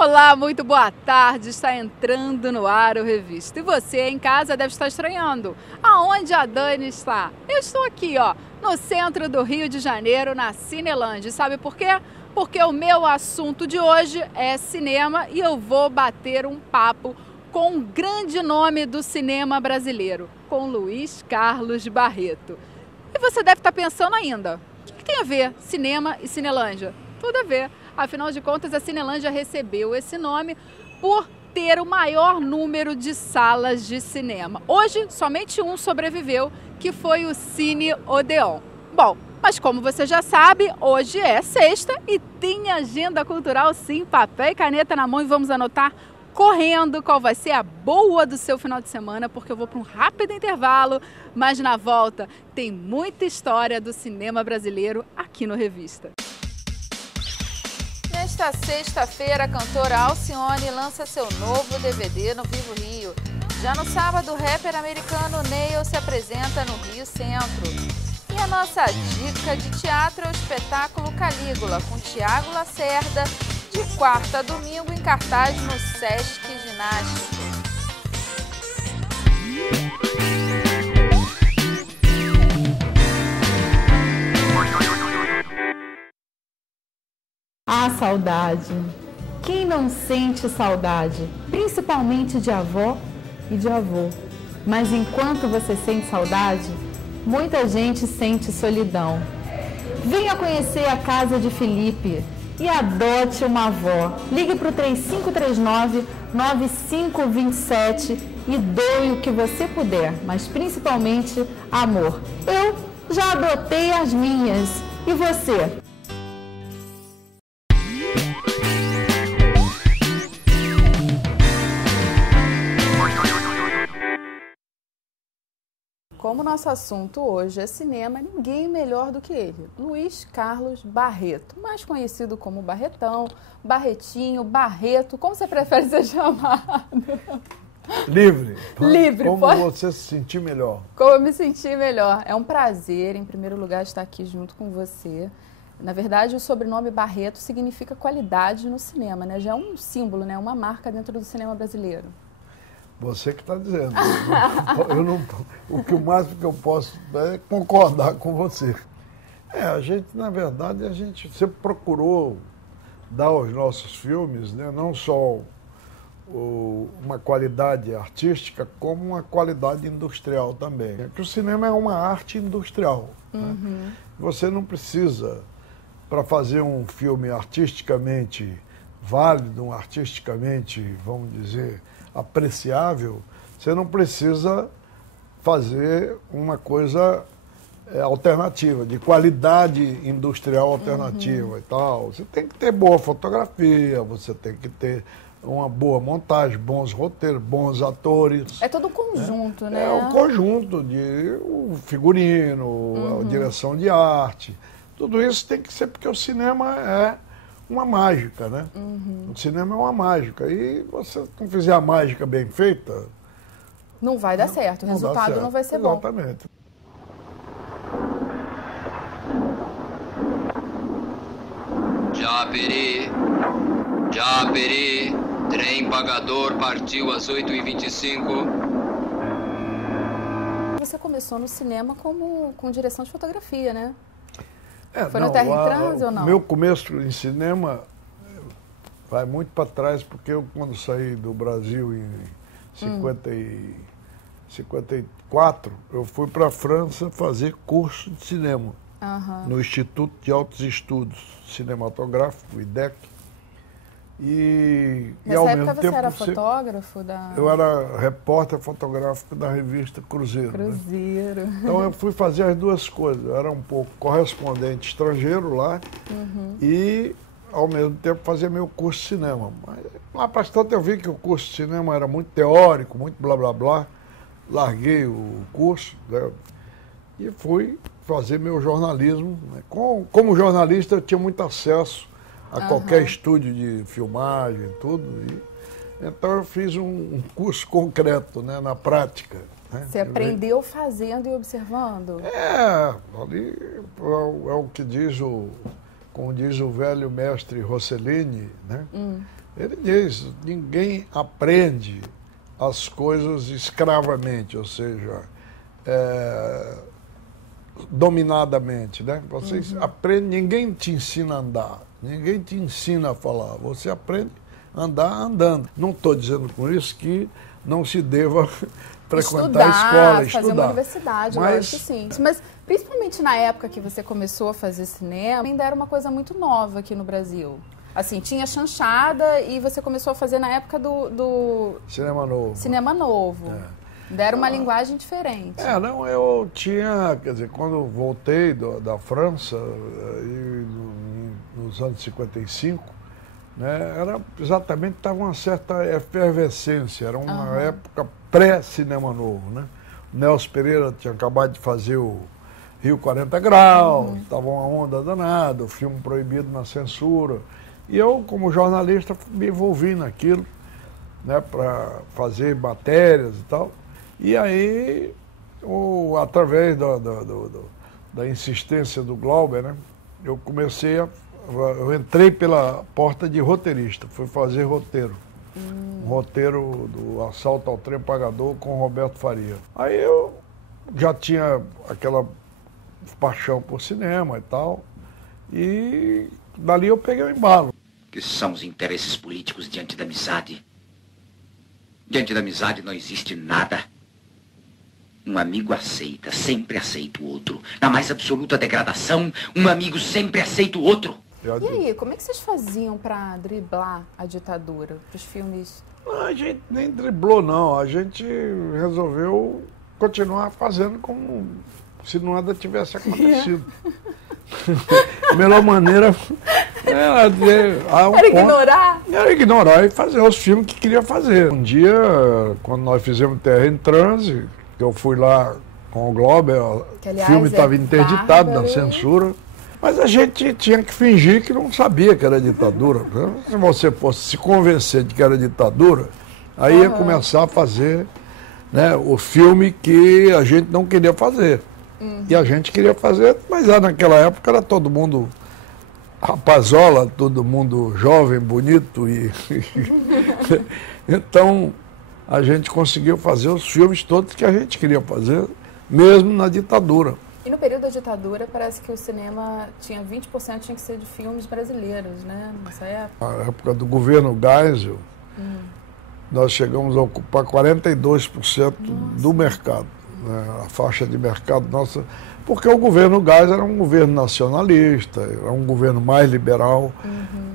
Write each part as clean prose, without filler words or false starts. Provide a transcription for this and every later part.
Olá, muito boa tarde. Está entrando no ar o Revista. E você em casa deve estar estranhando. Aonde a Dani está? Eu estou aqui, ó, no centro do Rio de Janeiro, na Cinelândia. Sabe por quê? Porque o meu assunto de hoje é cinema e eu vou bater um papo com um grande nome do cinema brasileiro, com Luiz Carlos Barreto. E você deve estar pensando ainda, o que tem a ver cinema e Cinelândia? Tudo a ver. Afinal de contas, a Cinelândia recebeu esse nome por ter o maior número de salas de cinema. Hoje, somente um sobreviveu, que foi o Cine Odeon. Bom, mas como você já sabe, hoje é sexta e tem agenda cultural sim, papel e caneta na mão e vamos anotar correndo qual vai ser a boa do seu final de semana, porque eu vou para um rápido intervalo, mas na volta tem muita história do cinema brasileiro aqui no Revista. Nesta sexta-feira, a cantora Alcione lança seu novo DVD no Vivo Rio. Já no sábado, o rapper americano Neil se apresenta no Rio Centro. E a nossa dica de teatro é o espetáculo Calígula, com Tiago Lacerda, de quarta a domingo em cartaz no Sesc Ginástico. Ah, saudade! Quem não sente saudade? Principalmente de avó e de avô. Mas enquanto você sente saudade, muita gente sente solidão. Venha conhecer a casa de Felipe e adote uma avó. Ligue para o 3539-9527 e doe o que você puder, mas principalmente amor. Eu já adotei as minhas. E você? Como nosso assunto hoje é cinema, ninguém melhor do que ele, Luiz Carlos Barreto, mais conhecido como Barretão, Barretinho, Barreto, como você prefere ser chamado? Livre. Livre. Como pode... você se sentir melhor. Como eu me senti melhor. É um prazer, em primeiro lugar, estar aqui junto com você. Na verdade, o sobrenome Barreto significa qualidade no cinema, né? Já é um símbolo, né? Uma marca dentro do cinema brasileiro. Você que está dizendo. O máximo que eu posso é concordar com você. A gente, na verdade, a gente sempre procurou dar aos nossos filmes, né, não só uma qualidade artística, como uma qualidade industrial também. Porque o cinema é uma arte industrial. Uhum. Né? Você não precisa, para fazer um filme artisticamente válido, artisticamente, vamos dizer, apreciável, você não precisa fazer uma coisa alternativa, de qualidade industrial alternativa e tal. Você tem que ter boa fotografia, você tem que ter uma boa montagem, bons roteiros, bons atores. É todo um conjunto, né? É um conjunto de figurino, a direção de arte. Tudo isso tem que ser, porque o cinema é uma mágica, né? O cinema é uma mágica. E você não fizer a mágica bem feita... Não vai dar certo, o resultado não vai ser bom. Exatamente. Japeri, trem pagador partiu às 8h25. Você começou no cinema com direção de fotografia, né? Foi no Terra em Transe ou não? Meu começo em cinema vai muito para trás, porque eu, quando saí do Brasil em 54, eu fui para a França fazer curso de cinema no Instituto de Altos Estudos Cinematográficos, IDEC. E Nessa ao época mesmo você tempo era fotógrafo da... Eu era repórter fotográfico da revista Cruzeiro. Cruzeiro. Né? Então eu fui fazer as duas coisas. Eu era um pouco correspondente estrangeiro lá e, ao mesmo tempo, fazia meu curso de cinema. Mas lá para tanto eu vi que o curso de cinema era muito teórico, muito blá blá blá. Larguei o curso, né? E fui fazer meu jornalismo. Né? Como jornalista eu tinha muito acesso a qualquer estúdio de filmagem, tudo. Então eu fiz um curso concreto, né, na prática. Né? Você aprendeu fazendo e observando? Ali é o que diz como diz o velho mestre Rossellini, né? Ele diz, ninguém aprende as coisas escravamente, ou seja, dominadamente, né? Você aprende, ninguém te ensina a andar, ninguém te ensina a falar, você aprende a andar andando. Não estou dizendo com isso que não se deva frequentar a escola, estudar. Fazer uma universidade, lógico que sim. Mas principalmente na época que você começou a fazer cinema, ainda era uma coisa muito nova aqui no Brasil. Assim, tinha chanchada e você começou a fazer na época do Cinema Novo. Cinema Novo. Deram uma linguagem diferente. Não, eu tinha, quer dizer, quando voltei da França, nos anos 55, né, era exatamente, estava uma certa efervescência, era uma época pré-Cinema Novo, né? O Nelson Pereira tinha acabado de fazer o Rio 40 Graus, estava uma onda danada, o filme proibido na censura. E eu, como jornalista, me envolvi naquilo, né, para fazer matérias e tal. E aí, através da insistência do Glauber, né, eu entrei pela porta de roteirista, fui fazer roteiro. Um roteiro do Assalto ao Trem Pagador com Roberto Faria. Aí eu já tinha aquela paixão por cinema e tal, e dali eu peguei o embalo. Que são os interesses políticos diante da amizade? Diante da amizade não existe nada. Um amigo aceita, sempre aceita o outro. Na mais absoluta degradação, um amigo sempre aceita o outro. E aí, como é que vocês faziam para driblar a ditadura, para os filmes? Não, a gente nem driblou, não. A gente resolveu continuar fazendo como se nada tivesse acontecido. A melhor maneira era ignorar? Era ignorar e fazer os filmes que queria fazer. Um dia, quando nós fizemos Terra em Transe, eu fui lá com o Glauber, o filme estava interditado na censura, mas a gente tinha que fingir que não sabia que era ditadura. Se você fosse se convencer de que era ditadura, aí ia começar a fazer, né, o filme que a gente não queria fazer. E a gente queria fazer, mas lá naquela época era todo mundo rapazola, todo mundo jovem, bonito. Então a gente conseguiu fazer os filmes todos que a gente queria fazer, mesmo na ditadura. E no período da ditadura parece que o cinema tinha 20% tinha que ser de filmes brasileiros, né? Nessa época. Na época do governo Geisel, nós chegamos a ocupar 42% do mercado. A faixa de mercado nossa, porque o governo Geisel era um governo nacionalista, era um governo mais liberal.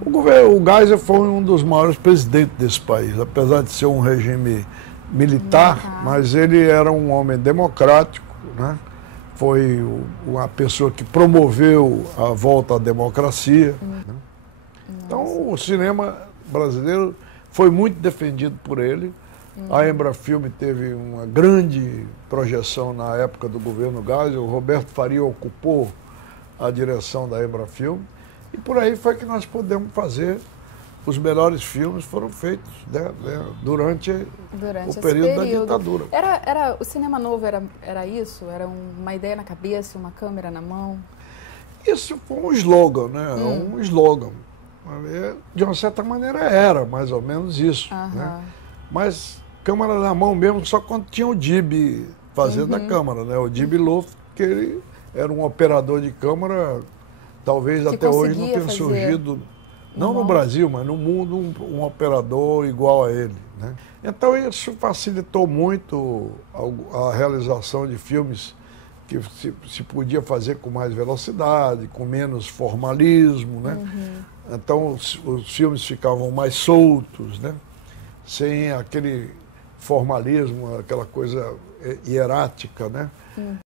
O Geisel foi um dos maiores presidentes desse país, apesar de ser um regime militar, mas ele era um homem democrático, né? Foi uma pessoa que promoveu a volta à democracia. Né? Então o cinema brasileiro foi muito defendido por ele. A Embrafilme teve uma grande projeção na época do governo Geisel. O Roberto Faria ocupou a direção da Embrafilme. E por aí foi que nós pudemos fazer. Os melhores filmes foram feitos, né, durante o período da ditadura. O Cinema Novo era isso? Era uma ideia na cabeça, uma câmera na mão? Isso foi um slogan, né? Um slogan. De uma certa maneira era mais ou menos isso. Né? Mas câmera na mão mesmo, só quando tinha o Dib fazendo a câmera, né? O Dib Lof, que ele era um operador de câmera, talvez até hoje não tenha surgido, não no Brasil, mas no mundo, um operador igual a ele, né? Então isso facilitou muito a realização de filmes que se podia fazer com mais velocidade, com menos formalismo, né? Então os filmes ficavam mais soltos, né? Sem aquele formalismo, aquela coisa hierática, né?